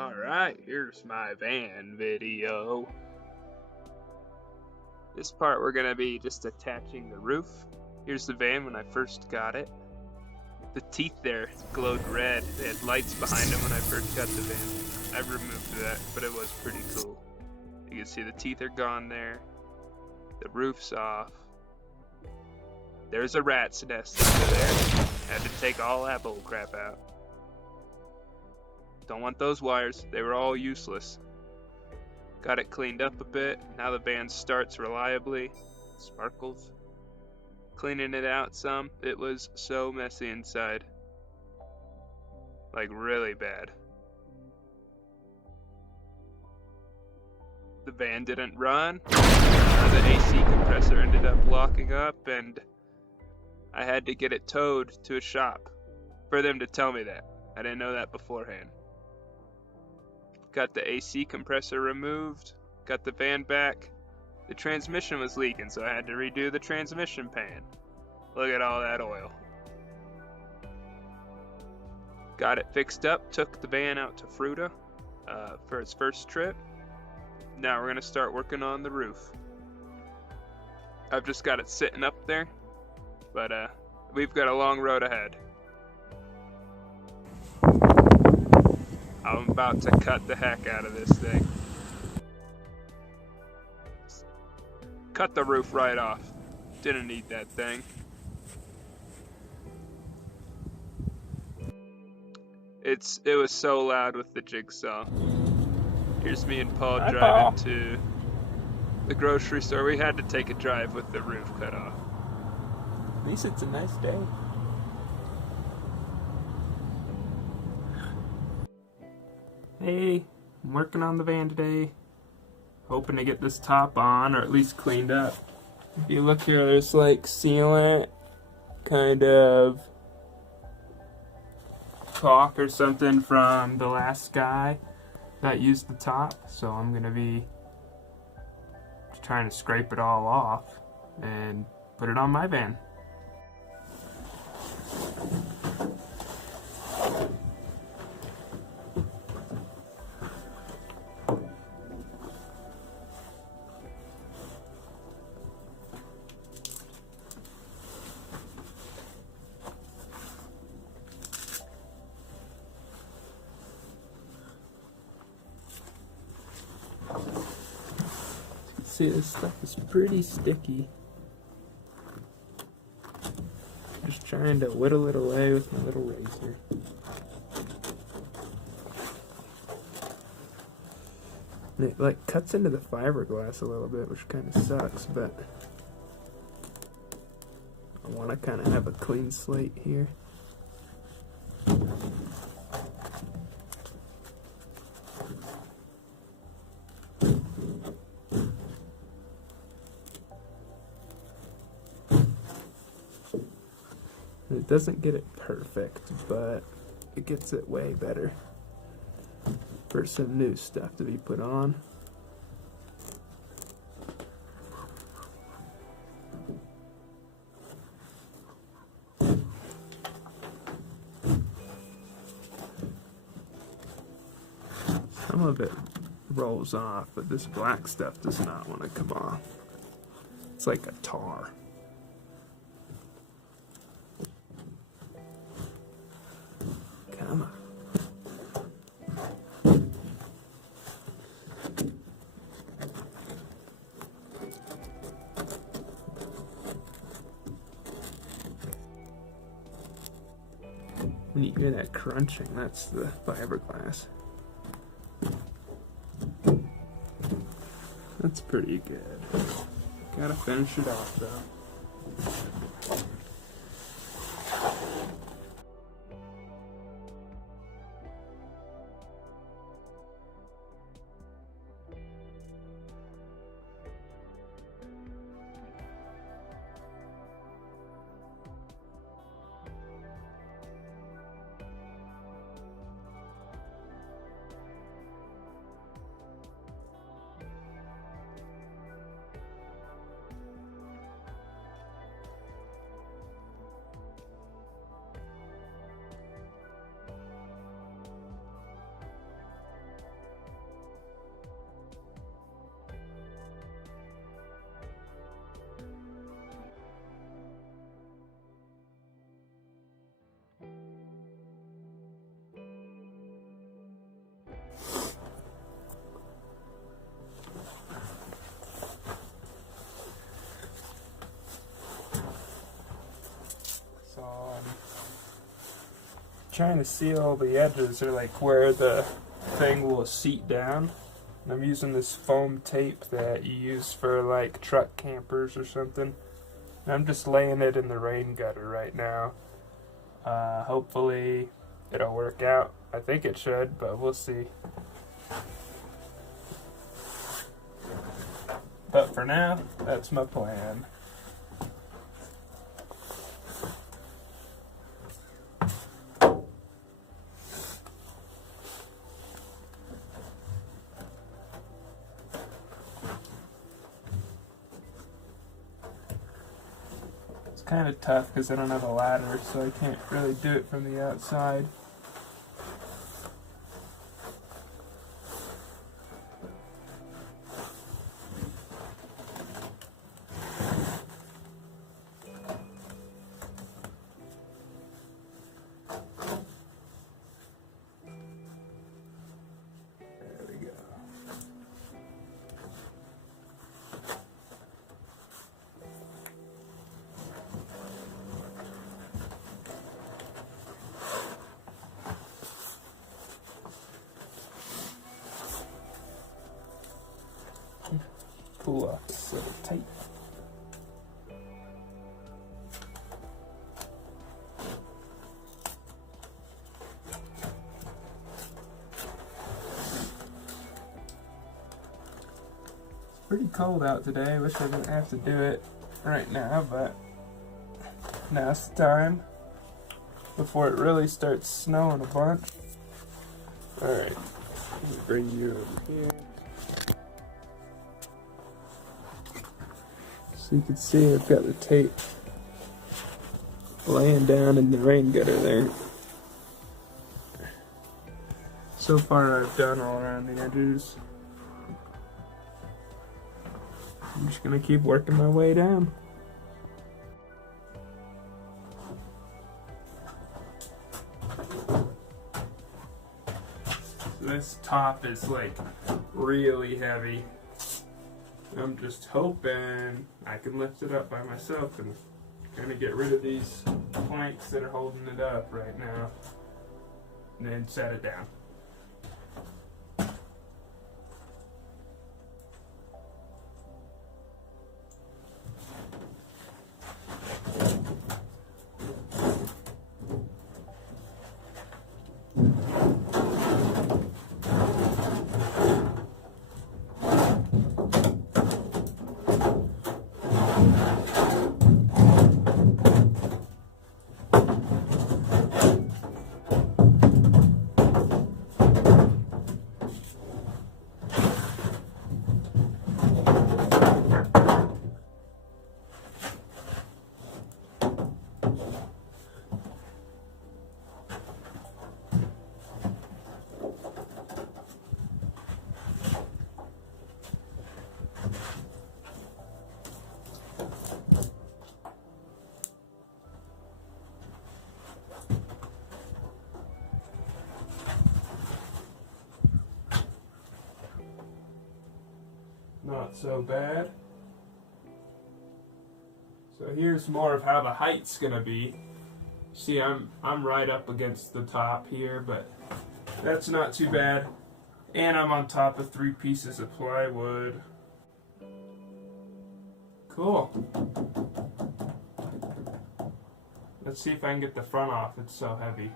Alright, here's my van video. This part we're gonna be just attaching the roof. Here's the van when I first got it. The teeth there glowed red. They had lights behind them when I first got the van. I removed that, but it was pretty cool. You can see the teeth are gone there. The roof's off. There's a rat's nest under there. Had to take all that bull crap out. Don't want those wires, they were all useless. Got it cleaned up a bit, now the van starts reliably. Sparkles. Cleaning it out some, it was so messy inside. Like really bad. The van didn't run. The AC compressor ended up locking up and I had to get it towed to a shop for them to tell me that. I didn't know that beforehand. Got the AC compressor removed, got the van back. The transmission was leaking, so I had to redo the transmission pan. Look at all that oil. Got it fixed up, took the van out to Fruta for its first trip. Now we're gonna start working on the roof. I've just got it sitting up there, but we've got a long road ahead. I'm about to cut the heck out of this thing. Cut the roof right off. Didn't need that thing. It was so loud with the jigsaw. Here's me and Paul driving to the grocery store. We had to take a drive with the roof cut off. At least it's a nice day. Hey, I'm working on the van today. Hoping to get this top on, or at least cleaned up. If you look here, there's like sealant, kind of caulk or something from the last guy that used the top. So I'm gonna be trying to scrape it all off and put it on my van. See, this stuff is pretty sticky. Just trying to whittle it away with my little razor. And it like cuts into the fiberglass a little bit, which kind of sucks, but I want to kind of have a clean slate here. It doesn't get it perfect, but it gets it way better for some new stuff to be put on. Some of it rolls off, but this black stuff does not want to come off. It's like a tar. Come on. When you hear that crunching, that's the fiberglass. That's pretty good. Gotta finish it off though. trying to seal the edges, or like where the thing will seat down. And I'm using this foam tape that you use for like truck campers or something. And I'm just laying it in the rain gutter right now. Hopefully it'll work out. I think it should, but we'll see. But for now, that's my plan. It's kind of tough because I don't have a ladder, so I can't really do it from the outside. There we go. Pull off this little tape. It's pretty cold out today. I wish I didn't have to do it right now, but now's the time before it really starts snowing a bunch. Alright, let me bring you over here. So you can see I've got the tape laying down in the rain gutter there. So far I've done all around the edges. I'm just gonna keep working my way down. This top is like really heavy. I'm just hoping I can lift it up by myself and kind of get rid of these planks that are holding it up right now, and then set it down. Not so bad. So here's more of how the height's gonna be. See, I'm right up against the top here, but that's not too bad. And I'm on top of 3 pieces of plywood. Cool. Let's see if I can get the front off. It's so heavy.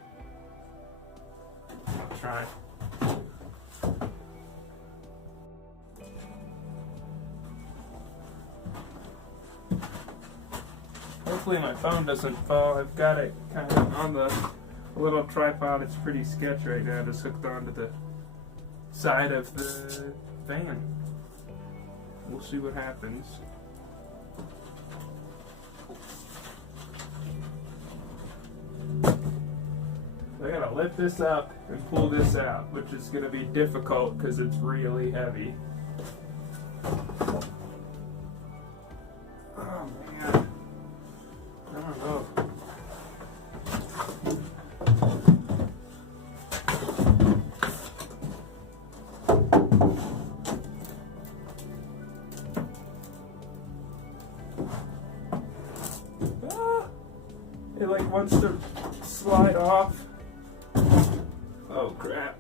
I'll try. Hopefully my phone doesn't fall. I've got it kind of on the little tripod. It's pretty sketch right now. Just hooked onto the side of the van. We'll see what happens. I gotta lift this up and pull this out, which is gonna be difficult because it's really heavy. Oh man. I don't know. It like wants to slide off. Oh crap.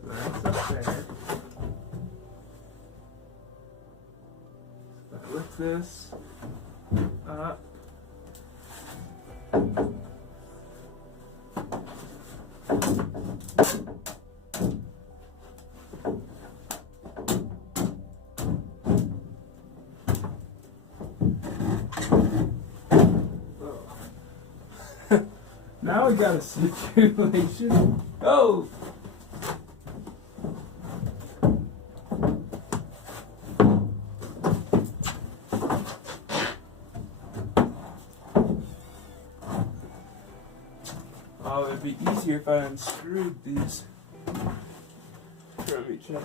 So that's up there. So I lift this up. Now we got a situation. Oh! Oh, it'd be easier if I unscrewed these from each other.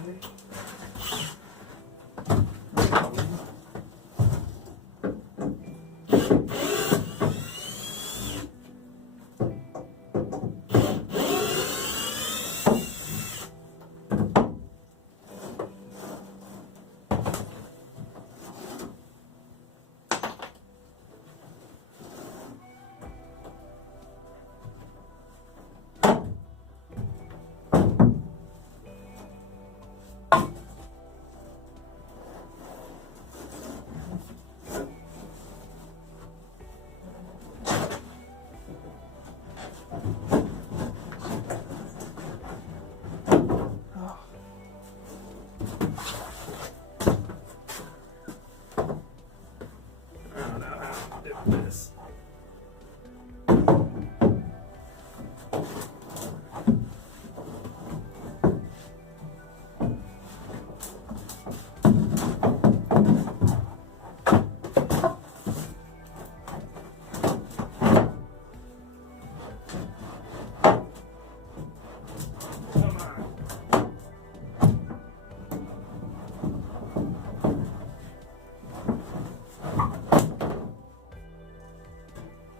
This.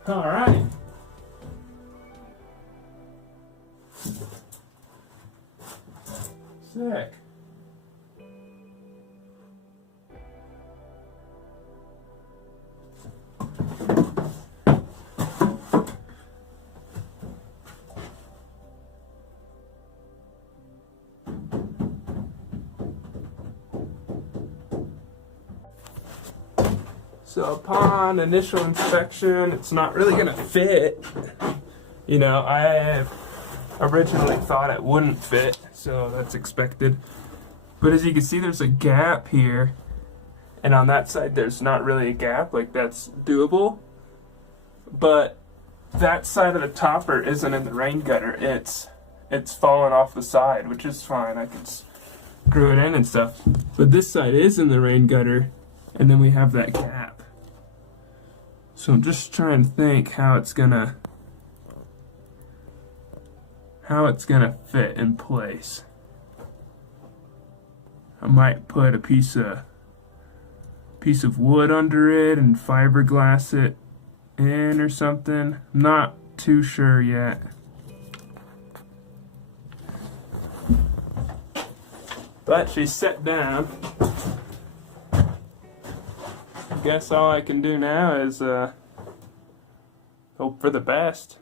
All right. Sick. So upon initial inspection, it's not really gonna fit. You know, I originally thought it wouldn't fit, so that's expected. But as you can see, there's a gap here, and on that side there's not really a gap, like that's doable. But that side of the topper isn't in the rain gutter, it's fallen off the side, which is fine, I can screw it in and stuff. But this side is in the rain gutter, and then we have that gap. So I'm just trying to think how it's gonna fit in place. I might put a piece of wood under it and fiberglass it in or something. I'm not too sure yet. But she's set down. I guess all I can do now is hope for the best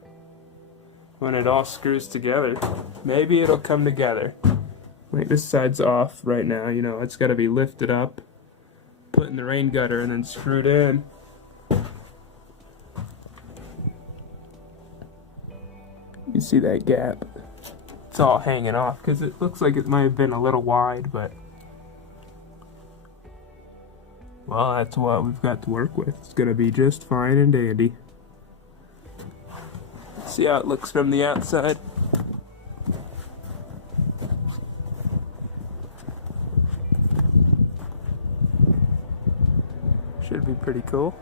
when it all screws together. Maybe it'll come together. Wait, this side's off right now, you know, it's got to be lifted up, put in the rain gutter, and then screwed in. You see that gap? It's all hanging off because it looks like it might have been a little wide, but well, that's what we've got to work with. It's gonna be just fine and dandy. See how it looks from the outside. Should be pretty cool.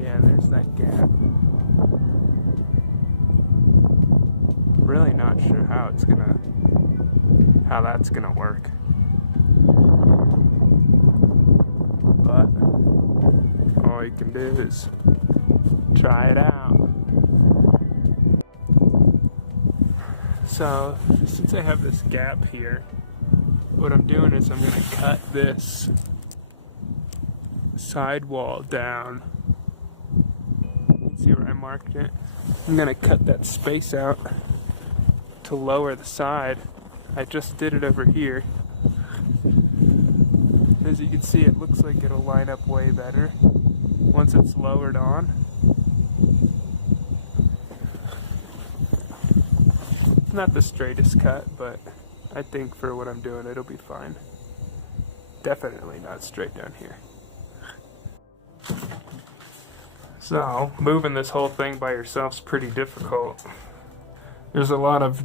Yeah, there's that gap. really not sure how that's gonna work. But all you can do is try it out. So since I have this gap here, what I'm doing is I'm gonna cut this sidewall down. You can see where I marked it. I'm gonna cut that space out to lower the side. I just did it over here. As you can see, it looks like it'll line up way better once it's lowered on. It's not the straightest cut, but I think for what I'm doing, it'll be fine. Definitely not straight down here. So, moving this whole thing by yourself is pretty difficult. There's a lot of,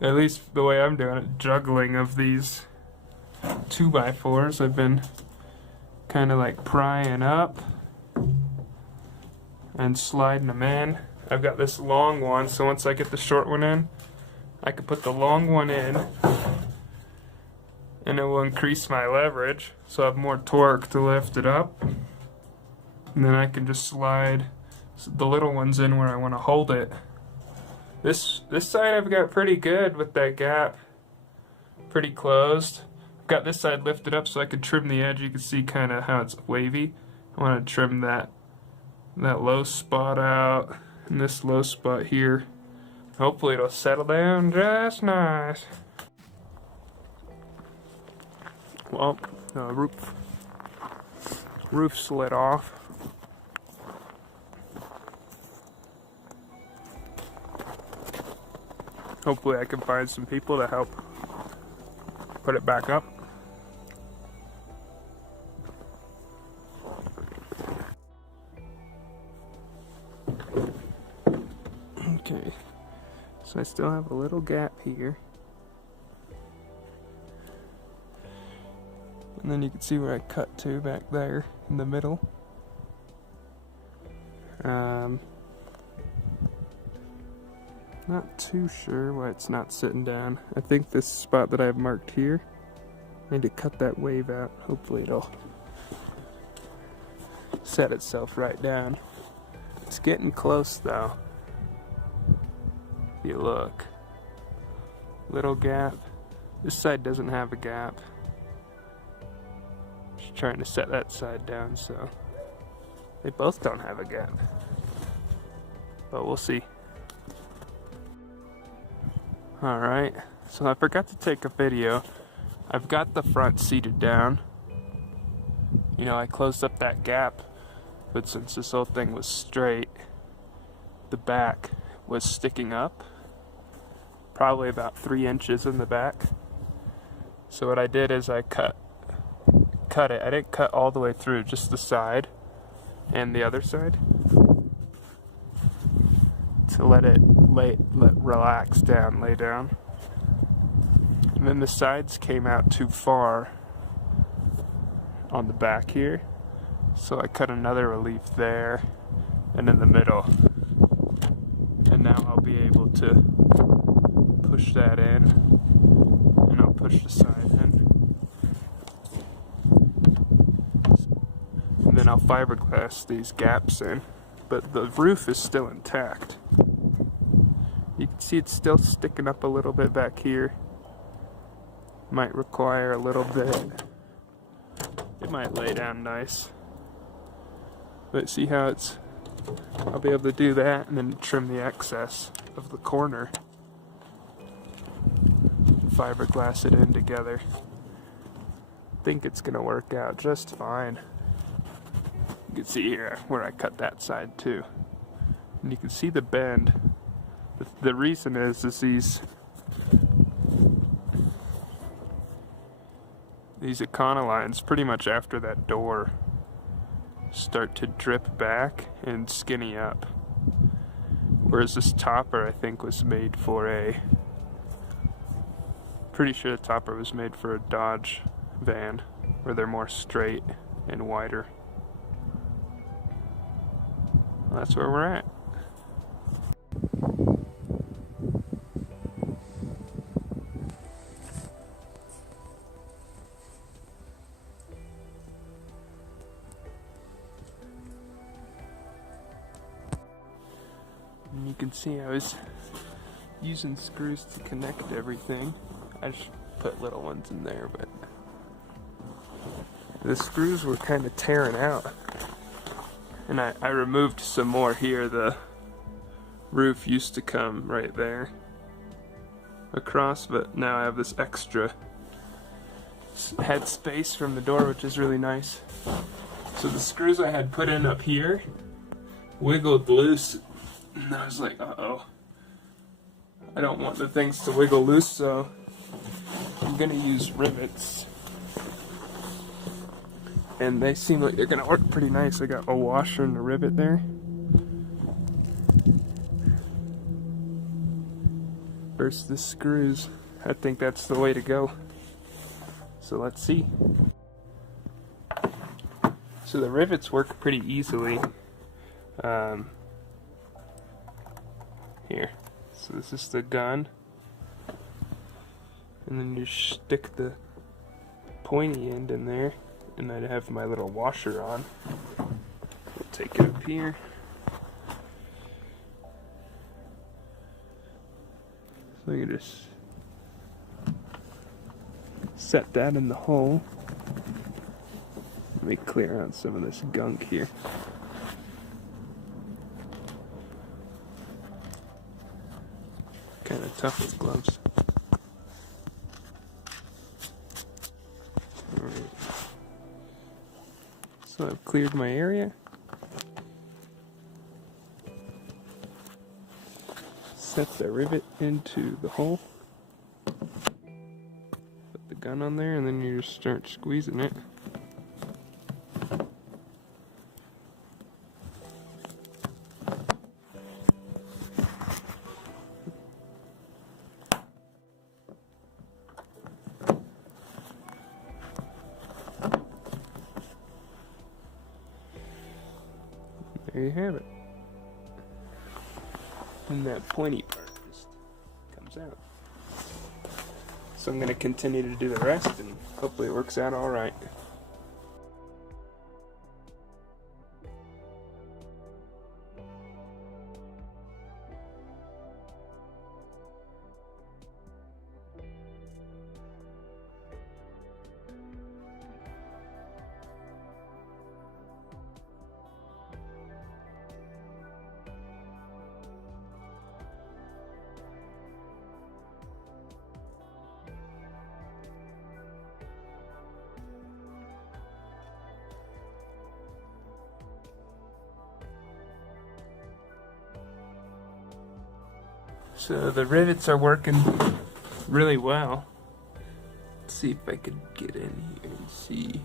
at least the way I'm doing it, juggling of these 2x4s. I've been kind of like prying up and sliding them in. I've got this long one, so once I get the short one in, I can put the long one in and it will increase my leverage, so I have more torque to lift it up. And then I can just slide the little ones in where I want to hold it. This side I've got pretty good with that gap, pretty closed. I've got this side lifted up so I can trim the edge. You can see kind of how it's wavy. I want to trim that low spot out and this low spot here. Hopefully it'll settle down just nice. Well, roof slid off. Hopefully I can find some people to help put it back up. Okay, so I still have a little gap here. And then you can see where I cut to back there in the middle. Not too sure why it's not sitting down. I think this spot that I have marked here, I need to cut that wave out. Hopefully it'll set itself right down. It's getting close though. If you look. Little gap. This side doesn't have a gap. Just trying to set that side down so they both don't have a gap. But we'll see. Alright, so I forgot to take a video. I've got the front seated down. You know, I closed up that gap, but since this whole thing was straight, the back was sticking up. Probably about 3 inches in the back. So what I did is I cut it. I didn't cut all the way through, just the side and the other side, to let it relax down, lay down. And then the sides came out too far on the back here, so I cut another relief there and in the middle. And now I'll be able to push that in, and I'll push the side in. And then I'll fiberglass these gaps in, but the roof is still intact. You can see it's still sticking up a little bit back here. Might require a little bit. It might lay down nice. But see how it's, I'll be able to do that and then trim the excess of the corner. Fiberglass it in together. I think it's gonna work out just fine. You can see here where I cut that side too. And you can see the bend. The reason is these Econolines, pretty much after that door, start to drip back and skinny up. Whereas this topper, I think, was made for pretty sure the topper was made for a Dodge van, where they're more straight and wider. Well, that's where we're at. And you can see I was using screws to connect everything. I just put little ones in there, but the screws were kind of tearing out. And I removed some more here. The roof used to come right there across, but now I have this extra head space from the door, which is really nice. So the screws I had put in up here wiggled loose, and I was like, uh-oh. I don't want the things to wiggle loose, so I'm gonna use rivets. And they seem like they're gonna work pretty nice. I got a washer and a rivet there. Versus the screws. I think that's the way to go. So let's see. So the rivets work pretty easily. Here. So this is the gun. And then you stick the pointy end in there. And I'd have my little washer on. We'll take it up here. So you just set that in the hole. Let me clear out some of this gunk here. Kind of tough with gloves. Alright. So I've cleared my area. Set the rivet into the hole. Put the gun on there, and then you just start squeezing it. There you have it. And that pointy part just comes out. So I'm going to continue to do the rest, and hopefully it works out alright. So the rivets are working really well. Let's see if I could get in here and see.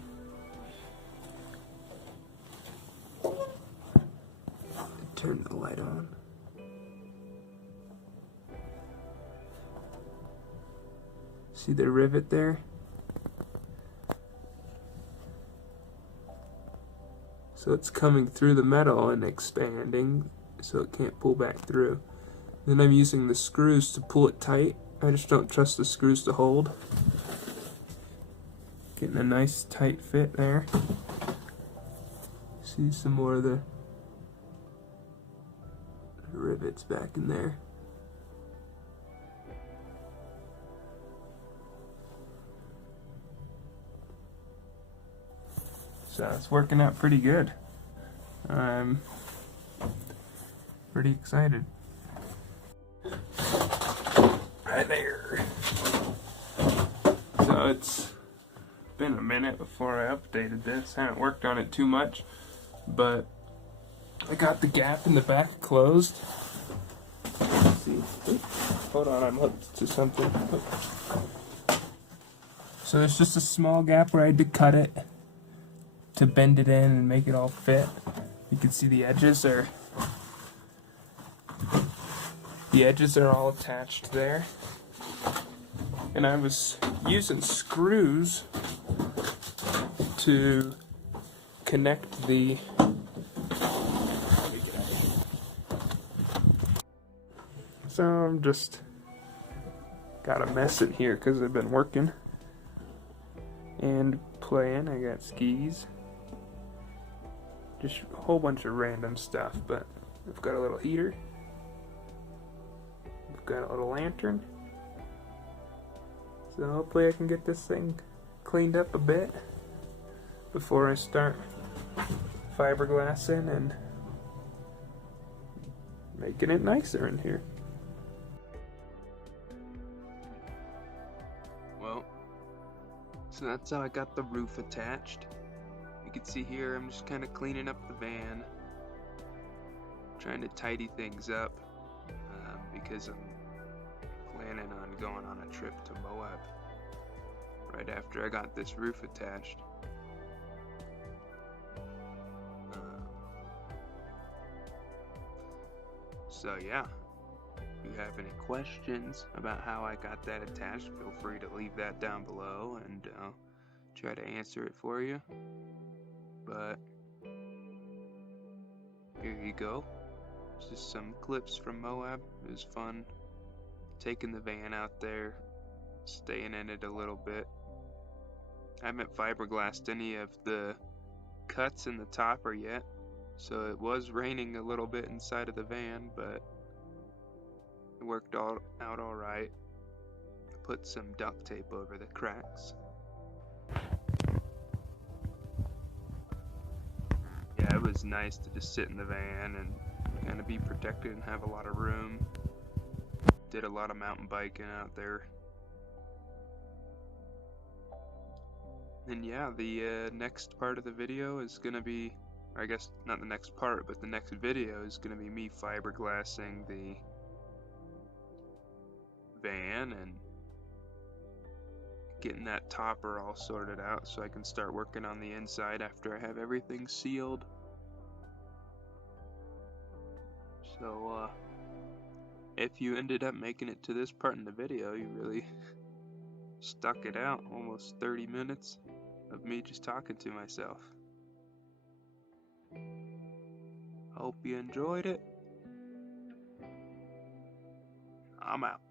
Turn the light on. See the rivet there? So it's coming through the metal and expanding, so it can't pull back through. Then I'm using the screws to pull it tight. I just don't trust the screws to hold. Getting a nice tight fit there. See some more of the rivets back in there. So it's working out pretty good. I'm pretty excited. Right there. So it's been a minute before I updated this. I haven't worked on it too much, but I got the gap in the back closed. Let's see. Hold on, I'm hooked to something. So there's just a small gap where I had to cut it to bend it in and make it all fit. You can see the edges are all attached there. And I was using screws to connect the so I'm just got a mess in here because I've been working and playing. I got skis, just a whole bunch of random stuff, but I've got a little heater got a little lantern. So hopefully I can get this thing cleaned up a bit before I start fiberglassing and making it nicer in here. Well, so that's how I got the roof attached. You can see here I'm just kind of cleaning up the van, trying to tidy things up because I'm planning on going on a trip to Moab right after I got this roof attached. So yeah, if you have any questions about how I got that attached, feel free to leave that down below and I'll try to answer it for you. But here you go. It's just some clips from Moab. It was fun taking the van out there, staying in it a little bit. I haven't fiberglassed any of the cuts in the topper yet, so it was raining a little bit inside of the van, but it worked out all right. Put some duct tape over the cracks. Yeah, it was nice to just sit in the van and kind of be protected and have a lot of room. Did a lot of mountain biking out there. And yeah, the next part of the video is gonna be, or I guess not the next part, but the next video is gonna be me fiberglassing the van and getting that topper all sorted out so I can start working on the inside after I have everything sealed. So if you ended up making it to this part in the video, you really stuck it out, almost 30 minutes of me just talking to myself. Hope you enjoyed it. I'm out.